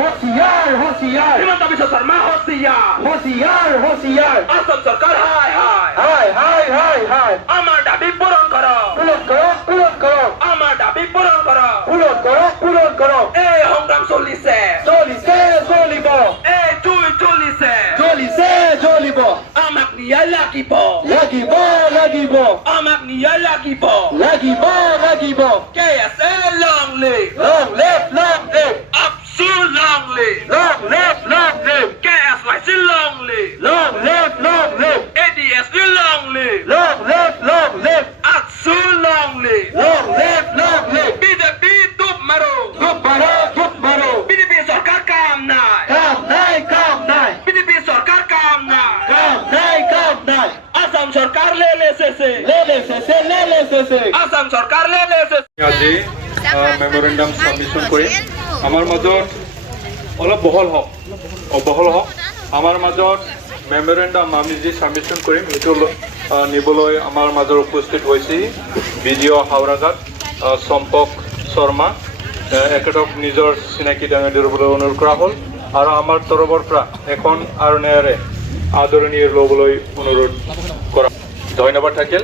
होशियार होशियार हिमंत बिश्व शर्मा होशियार होशियार होशियार असम सरकार हाय हाय हाय हाय हाय हाय আমার দাবি পূরণ করো পূরণ করো পূরণ করো আমার দাবি পূরণ করো পূরণ করো পূরণ করো এই সংগ্রাম চলিছে চলিছে চলিব এই জুই চলিছে চলিছে চলিব আমাক নিয়া লাগিব লাগিব লাগিব আমাক নিয়া লাগিব লাগিব লাগিব কে আছে long live long live long live AAPSU long live long live long live K S YC long live long live long live ADS long live long live long live AAPSU long live long live long live BJP তুপ মারো চুপ মারো BJP সরকার কাম নাই কাম নাই BJP সরকার কাম নাই কাম নাই আসাম সরকার লেলেছে লেলেছে আসাম সরকার লেলেছে আজি memorandum submission কৰিম আমাৰ মাজত অলপ বহল হওক আমাৰ মাজত মেমৰেণ্ডাম আমি যি ছাবমিশ্যন কৰিম এইটো নিবলৈ আমাৰ মাজত উপস্থিত হৈছে বিডিঅ হাওৰাঘাট চম্পক শৰ্মা এখেতক নিজৰ চিনাকি দাঙি দিবলৈ অনুৰোধ কৰা হ'ল আৰু আমাৰ তৰফৰ পৰা এখন আৰণেৰে আদৰণীয় ল'বলৈ অনুৰোধ কৰা ধন্যবাদ থাকিল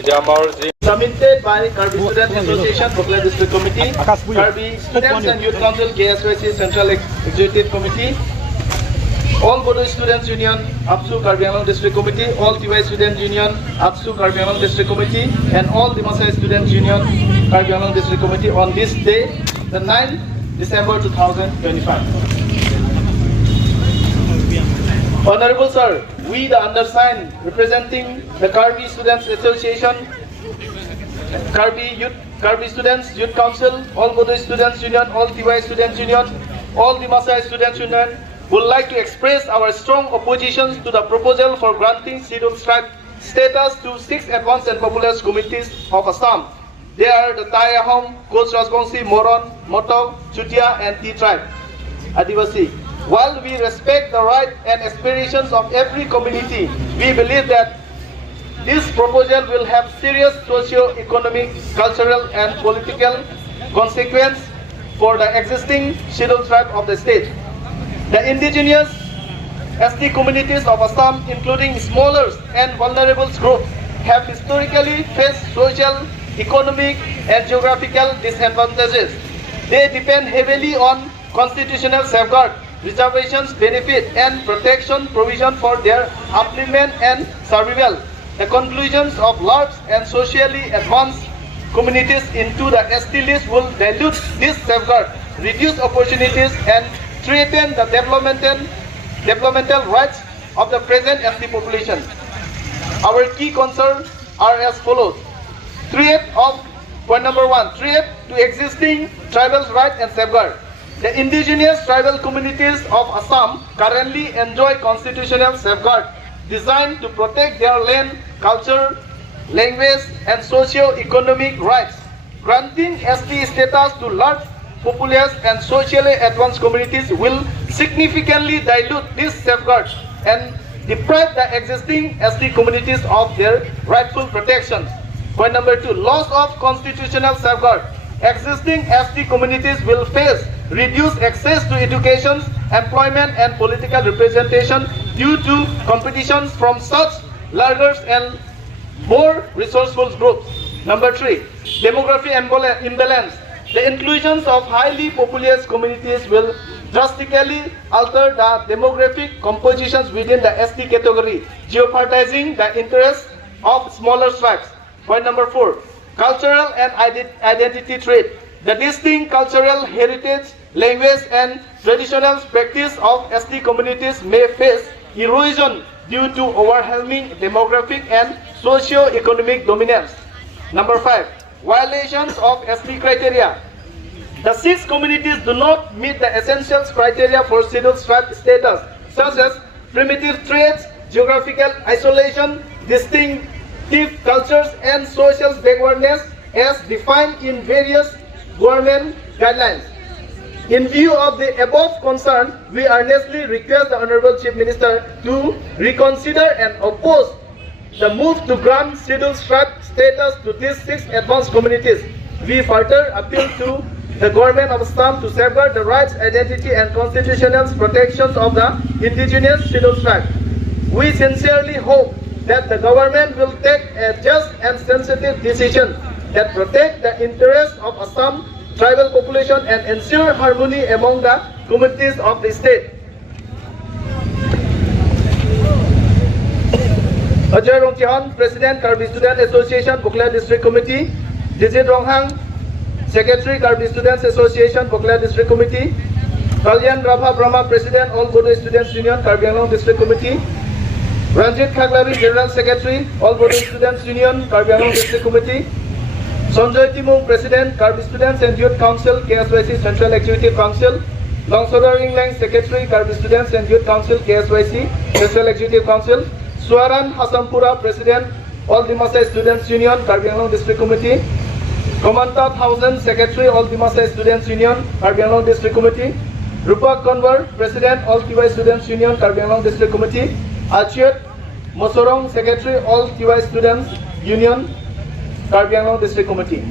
এতিয়া আমাৰ যি Submitted by Karbi Student Association, Bokla District Committee, Karbi Students and Youth Council, KSYC Central Executive Committee, All Bodo Students Union, APSU Karbi Anglong District Committee, All TY Student Union, APSU Karbi Anglong District Committee, and all Dimasai Students Union, Karbi Anglong District Committee on this day, the 9th December 2025. Honorable Sir, we the undersigned representing the Karbi Students Association, Karbi Students Youth Council, All Bodo Students Union, All TY Students Union, all Dimasai Students Union would like to express our strong opposition to the proposal for granting scheduled tribe status to 6 advanced and populous communities of Assam. They are the Tai Ahom, Koch Rajbangshi, Moron, Motok, Chutia and T tribe, Adivasi. While we respect the right and aspirations of every community, we believe that this proposal will have serious socio-economic, cultural and political consequences for the existing scheduled tribe of the state. The indigenous ST communities of Assam, including smaller and vulnerable groups, have historically faced social, economic and geographical disadvantages. They depend heavily on constitutional safeguard, reservations, benefit and protection provision for their upliftment and survival. The conclusions of large and socially advanced communities into the ST list will dilute this safeguard, reduce opportunities and threaten the developmental rights of the present ST population. Our key concerns are as follows. Point number 1, threat to existing tribal rights and safeguard. The indigenous tribal communities of Assam currently enjoy constitutional safeguard designed to protect their land, culture, language and socio-economic rights. Granting ST status to large, populous and socially advanced communities will significantly dilute these safeguards and deprive the existing ST communities of their rightful protections. Point number 2, loss of constitutional safeguard. Existing ST communities will face reduced access to education, employment and political representation due to competitions from such larger and more resourceful groups. Number 3, demographic imbalance. The inclusions of highly populous communities will drastically alter the demographic compositions within the ST category, jeopardizing the interests of smaller tribes. Point number 4, cultural and identity trait. The distinct cultural heritage, language and traditional practice of ST communities may face erosion due to overwhelming demographic and socio-economic dominance. Number 5, violations of ST criteria. The 6 communities do not meet the essential criteria for scheduled tribe status, such as primitive traits, geographical isolation, distinctive cultures and social backwardness as defined in various government guidelines. In view of the above concern, we earnestly request the Honorable Chief Minister to reconsider and oppose the move to grant scheduled tribe status to these 6 advanced communities. We further appeal to the government of Assam to safeguard the rights, identity and constitutional protections of the indigenous scheduled tribe. We sincerely hope that the government will take a just and sensitive decision that protect the interests of Assam tribal population and ensure harmony among the communities of the state. Ajay Rongchihan, President, Karbi Student Association, Bukla District Committee. Dijit Ronghang, Secretary, Karbi Students Association, Bukla District Committee. Kalyan Rabha Brahma, President, All Bodo Students Union, Karbi Anglong District Committee. Ranjit Kaglavi, General Secretary, All Bodo Students Union, Karbi Anglong District Committee. Sanjay Timung, President, Karbi Students and Youth Council, KSYC Central Executive Council. Longsodar Inglang, Secretary, Karbi Students and Youth Council, KSYC Central Executive Council. Swaran Hasampura, President, All Dimasai Students Union, Karbi Anglong District Committee. Komanta Thousand, Secretary, All Dimasai Students Union, Karbi Anglong District Committee. Rupak Konwar, President, All TY Students Union, Karbi Anglong District Committee. Achiet Mosorong, Secretary, All TY Students Union, Karbi Anglong District Committee.